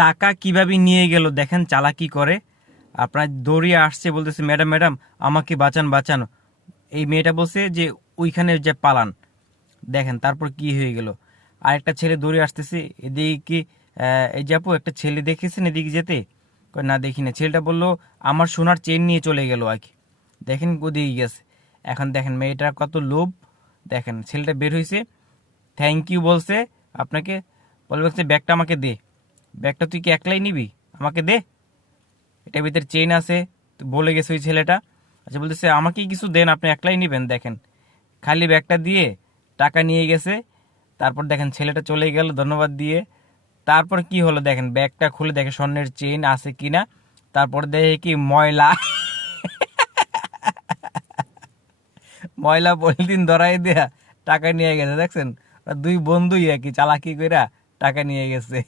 টাকা কিভাবে নিয়ে গেল দেখেন চালাকি করে। আপনার দৌড়িয়ে আসছে, বলতেছে ম্যাডাম ম্যাডাম আমাকে বাঁচান বাঁচান। এই মেয়েটা বলছে যে ওইখানে যে পালান। দেখেন তারপর কি হয়ে গেল। আরেকটা ছেলে দৌড়ে আসতেছে এদিকে। এই যে আপু একটা ছেলে দেখেছেন এদিকে যেতে? কয়, না দেখি না। ছেলেটা বললো আমার সোনার চেন নিয়ে চলে গেল আর কি। দেখেন ওদিকে গেছে। এখন দেখেন মেয়েটার কত লোভ। দেখেন ছেলেটা বের হয়েছে, থ্যাংক ইউ বলছে আপনাকে। বলছে ব্যাগটা আমাকে দে। ব্যাগটা তুই কি একলাই নিবি? আমাকে দে, এটার ভিতরে চেইন আছে। তো বলে গেছে ওই ছেলেটা। আচ্ছা বলতেছে আমাকে কিছু দেন, আপনি একলাই নিবেন। দেখেন খালি ব্যাগটা দিয়ে টাকা নিয়ে গেছে। তারপর দেখেন ছেলেটা চলে গেল ধন্যবাদ দিয়ে। তারপর কি হলো দেখেন, ব্যাগটা খুলে দেখে স্বর্ণের চেইন আছে কিনা। তারপর দেখে কি ময়লা, ময়লা পলিথিন ধরাই দেয়া টাকা নিয়ে গেছে। দেখছেন ওরা দুই বন্ধুই একই চালাকি কইরা টাকা নিয়ে গেছে।